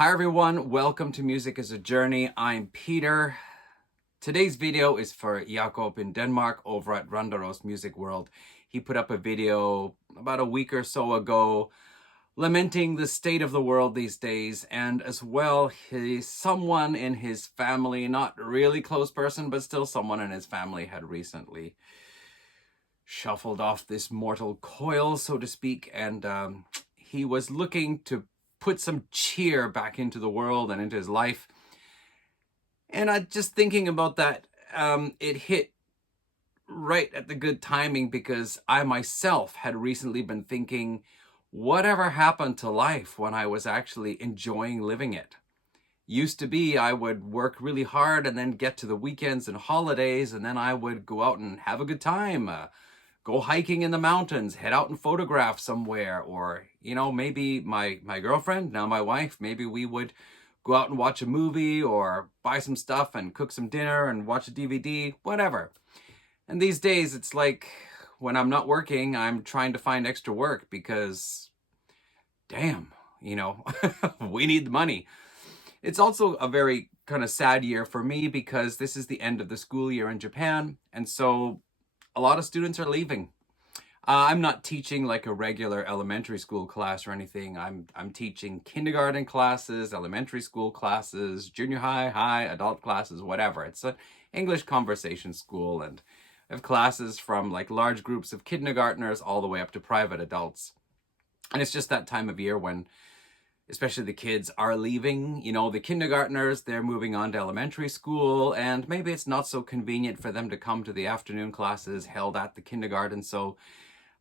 Hi everyone, welcome to Music as a Journey. I'm Peter. Today's video is for Jakob in Denmark over at Randaros Music World. He put up a video about a week or so ago lamenting the state of the world these days, and as well, someone in his family, not a really close person, but still someone in his family had recently shuffled off this mortal coil, so to speak, and he was looking to put some cheer back into the world and into his life. And I just thinking about that, it hit right at the good timing, because I myself had recently been thinking, whatever happened to life when I was actually enjoying living it? Used to be I would work really hard and then get to the weekends and holidays, and then I would go out and have a good time, go hiking in the mountains, head out and photograph somewhere, or, you know, maybe my girlfriend, now my wife, maybe we would go out and watch a movie or buy some stuff and cook some dinner and watch a DVD, whatever. And these days, it's like when I'm not working, I'm trying to find extra work because, damn, you know, we need the money. It's also a very kind of sad year for me because this is the end of the school year in Japan, and so a lot of students are leaving. I'm not teaching like a regular elementary school class or anything. I'm teaching kindergarten classes, elementary school classes, junior high, adult classes, whatever. It's an English conversation school, and I have classes from like large groups of kindergartners all the way up to private adults. And it's just that time of year when especially the kids are leaving. You know, the kindergartners, they're moving on to elementary school, and maybe it's not so convenient for them to come to the afternoon classes held at the kindergarten, so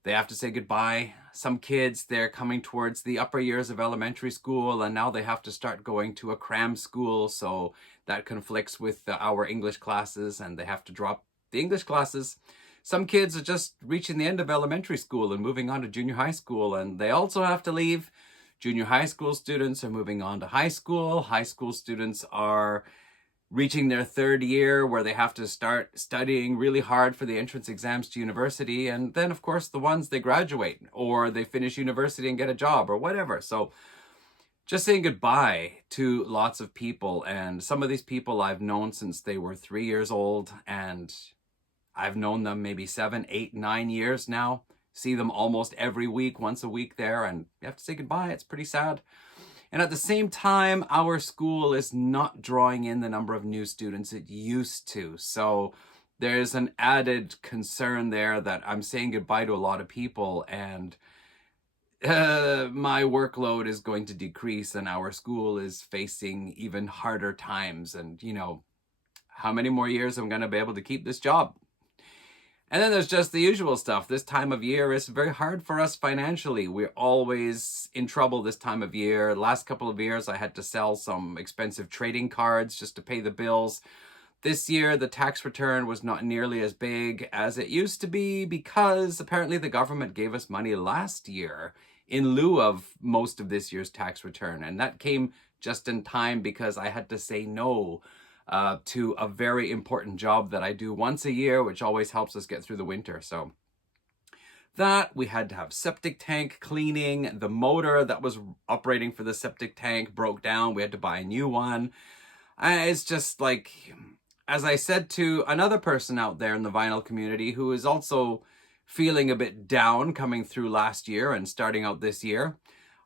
they have to say goodbye. Some kids, they're coming towards the upper years of elementary school, and now they have to start going to a cram school, so that conflicts with our English classes, and they have to drop the English classes. Some kids are just reaching the end of elementary school and moving on to junior high school, and they also have to leave. Junior high school students are moving on to high school. High school students are reaching their third year where they have to start studying really hard for the entrance exams to university. And then, of course, the ones they graduate or they finish university and get a job or whatever. So just saying goodbye to lots of people. And some of these people I've known since they were 3 years old. And I've known them maybe 7, 8, 9 years now. See them almost every week, once a week there, and you have to say goodbye. It's pretty sad. And at the same time, our school is not drawing in the number of new students it used to. So there's an added concern there that I'm saying goodbye to a lot of people, and my workload is going to decrease, and our school is facing even harder times. And, you know, how many more years I'm going to be able to keep this job? And then there's just the usual stuff. This time of year is very hard for us financially. We're always in trouble this time of year. Last couple of years, I had to sell some expensive trading cards just to pay the bills. This year, the tax return was not nearly as big as it used to be because apparently the government gave us money last year in lieu of most of this year's tax return. And that came just in time because I had to say no to a very important job that I do once a year, which always helps us get through the winter. So that, we had to have septic tank cleaning. The motor that was operating for the septic tank broke down. We had to buy a new one. It's just like, as I said to another person out there in the vinyl community who is also feeling a bit down coming through last year and starting out this year,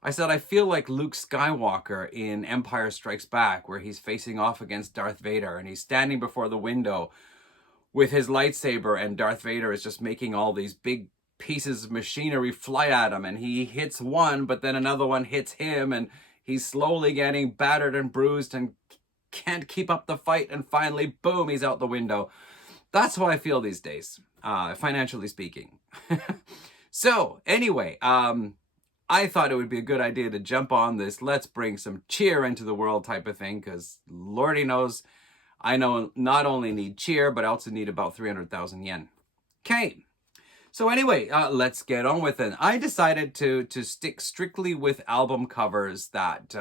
I said, I feel like Luke Skywalker in Empire Strikes Back, where he's facing off against Darth Vader and he's standing before the window with his lightsaber, and Darth Vader is just making all these big pieces of machinery fly at him, and he hits one, but then another one hits him, and he's slowly getting battered and bruised and can't keep up the fight, and finally, boom, he's out the window. That's how I feel these days, financially speaking. So, anyway, I thought it would be a good idea to jump on this let's bring some cheer into the world type of thing, because Lordy knows I not only need cheer, but I also need about 300,000 yen. Okay, so anyway, let's get on with it. I decided to stick strictly with album covers that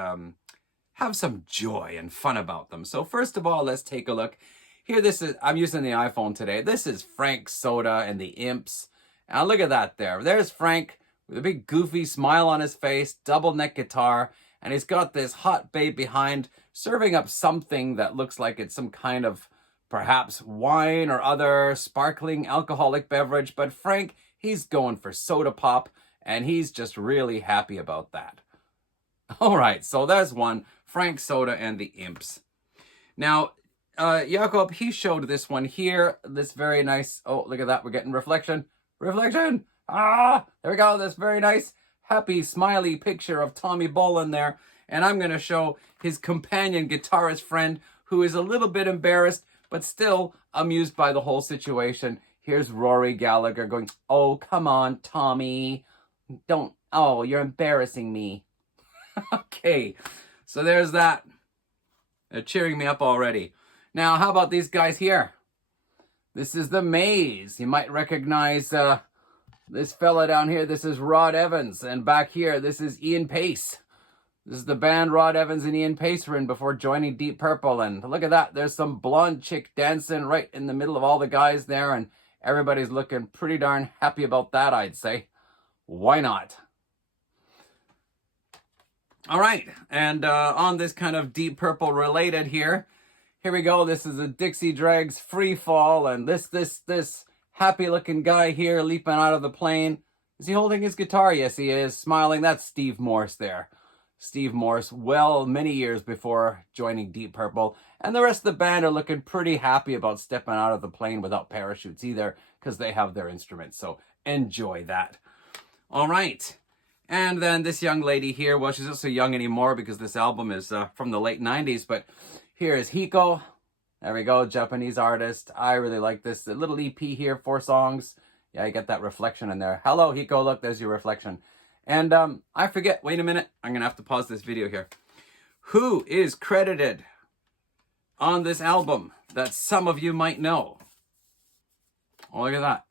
have some joy and fun about them. So first of all, let's take a look. Here, I'm using the iPhone today. This is Frank Soda and the Imps. Look at that there. There's Frank with a big goofy smile on his face, double neck guitar, and he's got this hot babe behind serving up something that looks like it's some kind of perhaps wine or other sparkling alcoholic beverage. But Frank, he's going for soda pop, and he's just really happy about that. All right, so there's one, Frank Soda and the Imps. Now, Jakob, he showed this one here, this very nice, oh, look at that, we're getting reflection. Reflection! Ah, there we go, this very nice, happy, smiley picture of Tommy Bolin there. And I'm going to show his companion guitarist friend, who is a little bit embarrassed, but still amused by the whole situation. Here's Rory Gallagher going, oh, come on, Tommy. Don't, oh, you're embarrassing me. Okay, so there's that. They're cheering me up already. Now, how about these guys here? This is the Maze. You might recognize this fella down here. This is Rod Evans. And back here, this is Ian Pace. This is the band Rod Evans and Ian Pace were in before joining Deep Purple. And look at that. There's some blonde chick dancing right in the middle of all the guys there. And everybody's looking pretty darn happy about that, I'd say. Why not? All right, and on this kind of Deep Purple related here we go. This is a Dixie Dregs Free Fall, and this happy looking guy here leaping out of the plane. Is he holding his guitar? Yes, he is, smiling. That's Steve Morse there. Steve Morse, well, many years before joining Deep Purple. And the rest of the band are looking pretty happy about stepping out of the plane without parachutes either, because they have their instruments, so enjoy that. All right. And then this young lady here, well, she's not so young anymore because this album is from the late 90s, but here is Hiko. There we go, Japanese artist. I really like this. The little EP here, 4 songs. Yeah, you get that reflection in there. Hello, Hiko, look, there's your reflection. And I forget, wait a minute, I'm going to have to pause this video here. Who is credited on this album that some of you might know? Oh, look at that.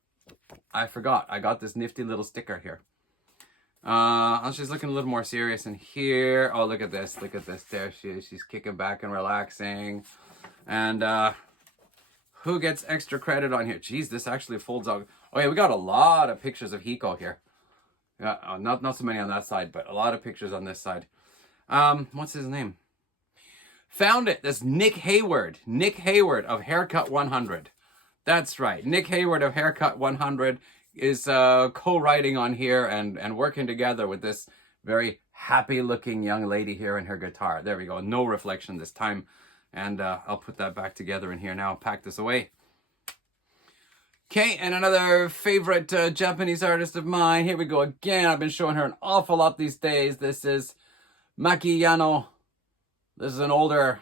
I forgot, I got this nifty little sticker here. She's looking a little more serious in here. Oh, look at this. Look at this. There she is. She's kicking back and relaxing. And who gets extra credit on here? Jeez, this actually folds out. Oh, yeah, we got a lot of pictures of Hiko here. Yeah, not so many on that side, but a lot of pictures on this side. What's his name? Found it. That's Nick Hayward. Nick Hayward of Haircut 100. That's right. Nick Hayward of Haircut 100 is co-writing on here and working together with this very happy looking young lady here and her guitar. There we go. No reflection this time. And I'll put that back together in here now. Pack this away. Okay, and another favorite Japanese artist of mine. Here we go again. I've been showing her an awful lot these days. This is Maki Yano. This is an older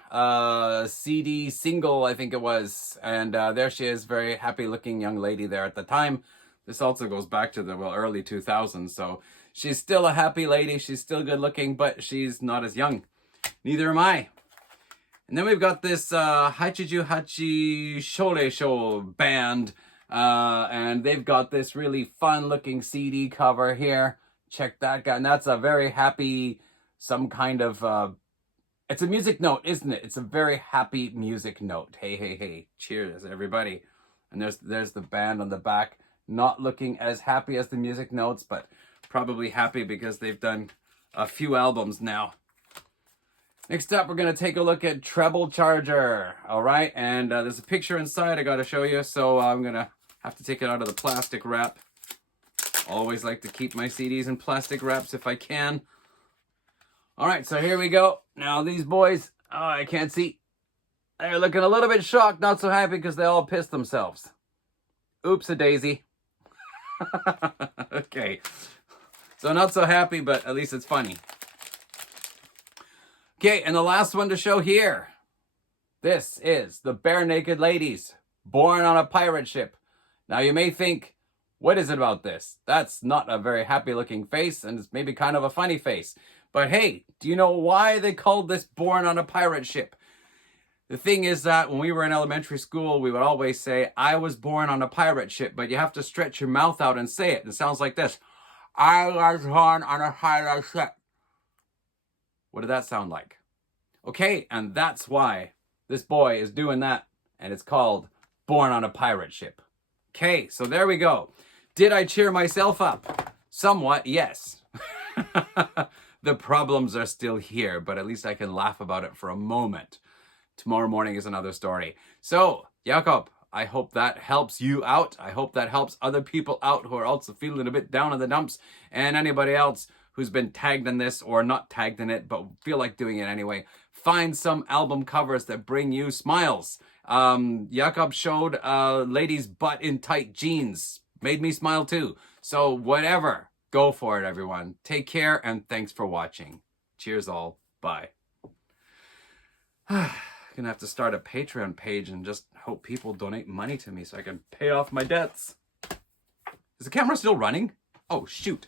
CD single, I think it was. And there she is, very happy looking young lady there at the time. This also goes back to the early 2000s, so she's still a happy lady. She's still good looking, but she's not as young. Neither am I. And then we've got this Hachiju Hachi Shole Show band, and they've got this really fun-looking CD cover here. Check that guy, and that's a very happy, some kind of, it's a music note, isn't it? It's a very happy music note. Hey, hey, hey, cheers, everybody. And there's the band on the back. Not looking as happy as the music notes, but probably happy because they've done a few albums now. Next up, we're going to take a look at Treble Charger. All right, and there's a picture inside I got to show you, so I'm going to have to take it out of the plastic wrap. Always like to keep my CDs in plastic wraps if I can. All right, so here we go. Now these boys, oh, I can't see. They're looking a little bit shocked, not so happy because they all pissed themselves. Oops-a-daisy. Okay, so not so happy, but at least it's funny. Okay, and the last one to show here. This is the Bare Naked Ladies, Born on a Pirate Ship. Now you may think, what is it about this? That's not a very happy looking face, and it's maybe kind of a funny face. But hey, do you know why they called this Born on a Pirate Ship? The thing is that when we were in elementary school, we would always say, I was born on a pirate ship, but you have to stretch your mouth out and say it. It sounds like this. I was born on a pirate ship. What did that sound like? Okay, and that's why this boy is doing that, and it's called Born on a Pirate Ship. Okay, so there we go. Did I cheer myself up? Somewhat, yes. the problems are still here, but at least I can laugh about it for a moment. Tomorrow morning is another story. So, Jakob, I hope that helps you out. I hope that helps other people out who are also feeling a bit down in the dumps, and anybody else who's been tagged in this or not tagged in it but feel like doing it anyway. Find some album covers that bring you smiles. Jakob showed a lady's butt in tight jeans. Made me smile too. So whatever, go for it, everyone. Take care, and thanks for watching. Cheers all. Bye. Gonna have to start a Patreon page and just hope people donate money to me so I can pay off my debts. Is the camera still running? Oh, shoot.